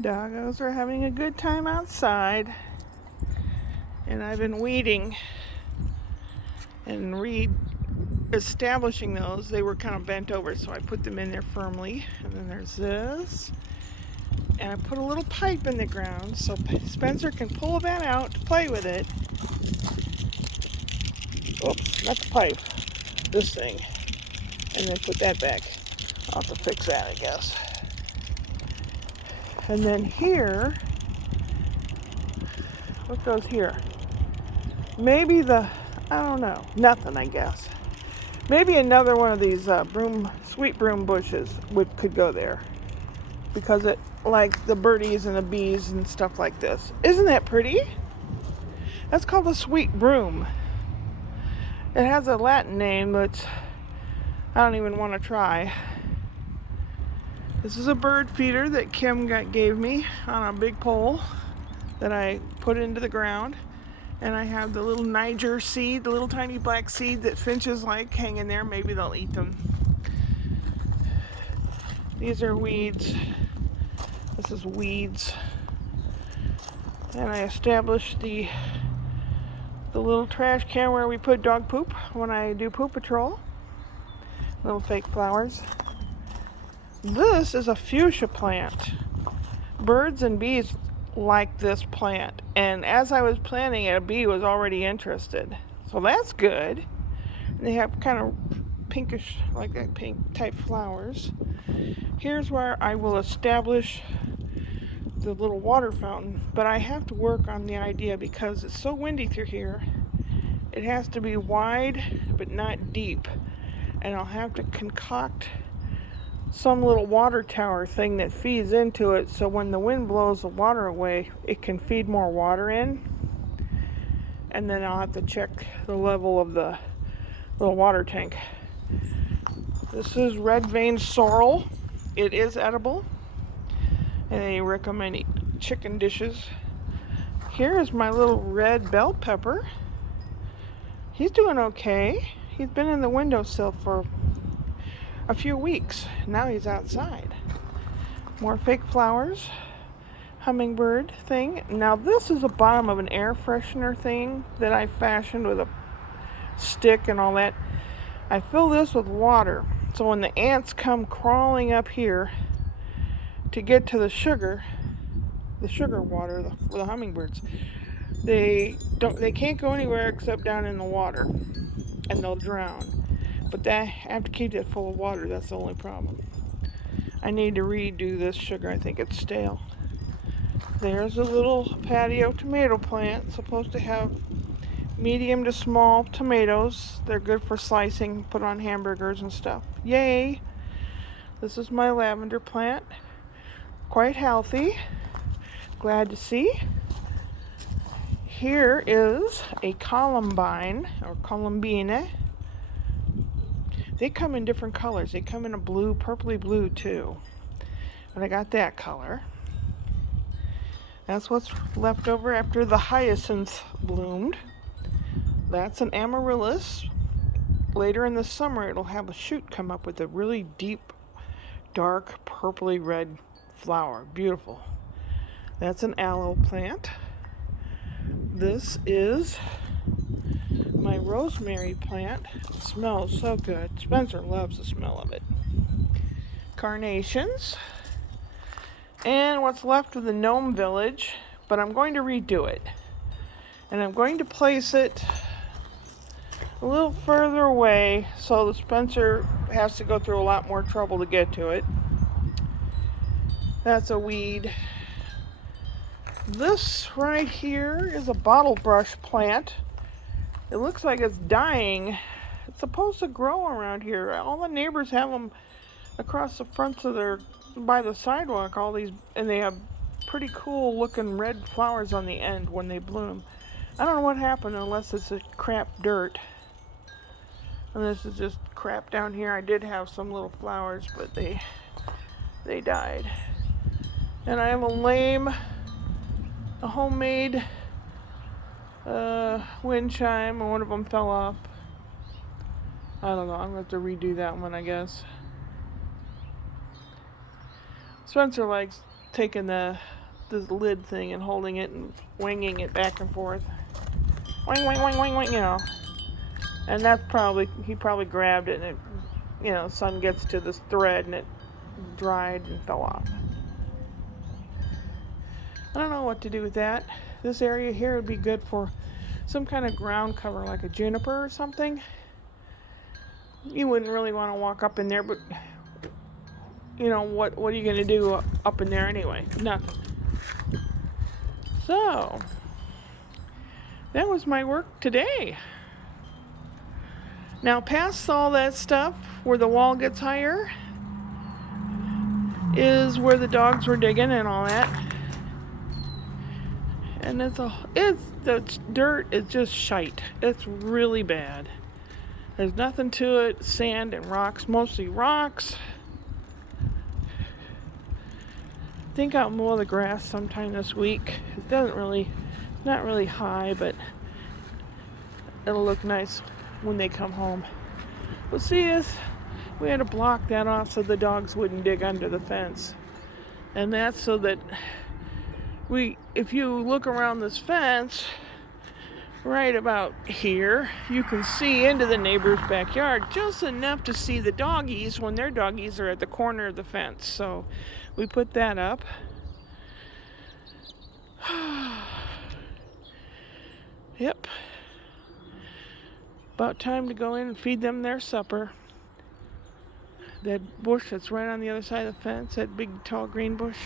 Doggos are having a good time outside, and I've been weeding and establishing those. They were kind of bent over, so I put them in there firmly. And then there's this, and I put a little pipe in the ground so Spencer can pull that out to play with it. Oops, not the pipe, this thing, and then put that back. I'll have to fix that, I guess. And then here, what goes here? Maybe I don't know, nothing, I guess. Maybe another one of these sweet broom bushes could go there, because it like the birdies and the bees and stuff like this. Isn't that pretty? That's called a sweet broom. It has a Latin name, but I don't even want to try. This is a bird feeder that Kim gave me on a big pole that I put into the ground. And I have the little Niger seed, the little tiny black seed that finches like hanging there. Maybe they'll eat them. These are weeds. This is weeds. And I established the little trash can where we put dog poop when I do poop patrol. Little fake flowers. This is a fuchsia plant. Birds and bees like this plant, and as I was planting it, a bee was already interested, so that's good. They have kind of pinkish, like that pink type flowers. Here's where I will establish the little water fountain, but I have to work on the idea because it's so windy through here. It has to be wide but not deep, and I'll have to concoct some little water tower thing that feeds into it, so when the wind blows the water away, it can feed more water in. And then I'll have to check the level of the little water tank. This is red vein sorrel. It is edible, and they recommend chicken dishes. Here is my little red bell pepper. He's doing okay. He's been in the windowsill for a few weeks. Now he's outside. More fake flowers. Hummingbird thing. Now this is the bottom of an air freshener thing that I fashioned with a stick and all that. I fill this with water, so when the ants come crawling up here to get to the sugar water for the hummingbirds, they can't go anywhere except down in the water, and they'll drown. But I have to keep it full of water. That's the only problem. I need to redo this sugar. I think it's stale. There's a little patio tomato plant. Supposed to have medium to small tomatoes. They're good for slicing, put on hamburgers and stuff. Yay! This is my lavender plant. Quite healthy. Glad to see. Here is a columbine or columbine. They come in different colors. They come in a blue, purpley blue too. But I got that color. That's what's left over after the hyacinth bloomed. That's an amaryllis. Later in the summer, it'll have a shoot come up with a really deep, dark, purpley red flower. Beautiful. That's an aloe plant. This is my rosemary plant. It smells so good. Spencer loves the smell of it. Carnations. And what's left of the gnome village, but I'm going to redo it. And I'm going to place it a little further away so that Spencer has to go through a lot more trouble to get to it. That's a weed. This right here is a bottle brush plant. It looks like it's dying. It's supposed to grow around here. All the neighbors have them across the fronts of by the sidewalk, all these, and they have pretty cool looking red flowers on the end when they bloom. I don't know what happened unless it's a crap dirt. And this is just crap down here. I did have some little flowers, but they died. And I have a homemade wind chime, and one of them fell off. I don't know. I'm going to have to redo that one, I guess. Spencer likes taking this lid thing and holding it and winging it back and forth. Wing, wing, wing, wing, wing, you know. And that's he probably grabbed it and it, you know, sun gets to this thread and it dried and fell off. I don't know what to do with that. This area here would be good for some kind of ground cover, like a juniper or something. You wouldn't really want to walk up in there, but you know, what are you going to do up in there anyway? Nothing. So, that was my work today. Now, past all that stuff, where the wall gets higher, is where the dogs were digging and all that. And the dirt is just shite. It's really bad. There's nothing to it. Sand and rocks, mostly rocks. I think I'll mow the grass sometime this week. It not really high, but it'll look nice when they come home. We'll see this. We had to block that off so the dogs wouldn't dig under the fence. And that's so that if you look around this fence, right about here, you can see into the neighbor's backyard just enough to see the doggies when their doggies are at the corner of the fence. So we put that up. Yep. About time to go in and feed them their supper. That bush that's right on the other side of the fence, that big tall green bush,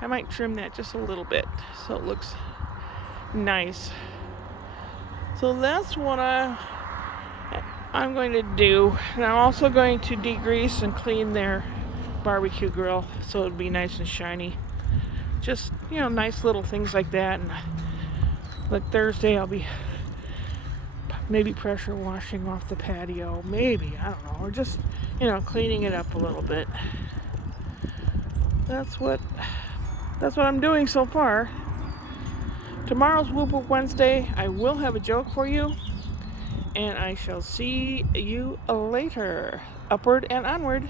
I might trim that just a little bit so it looks nice. So that's what I'm going to do. And I'm also going to degrease and clean their barbecue grill so it'll be nice and shiny. Just, you know, nice little things like that. And like Thursday I'll be maybe pressure washing off the patio. Maybe, I don't know. Or just, you know, cleaning it up a little bit. That's what I'm doing so far. Tomorrow's Whoop Whoop Wednesday. I will have a joke for you. And I shall see you later. Upward and onward.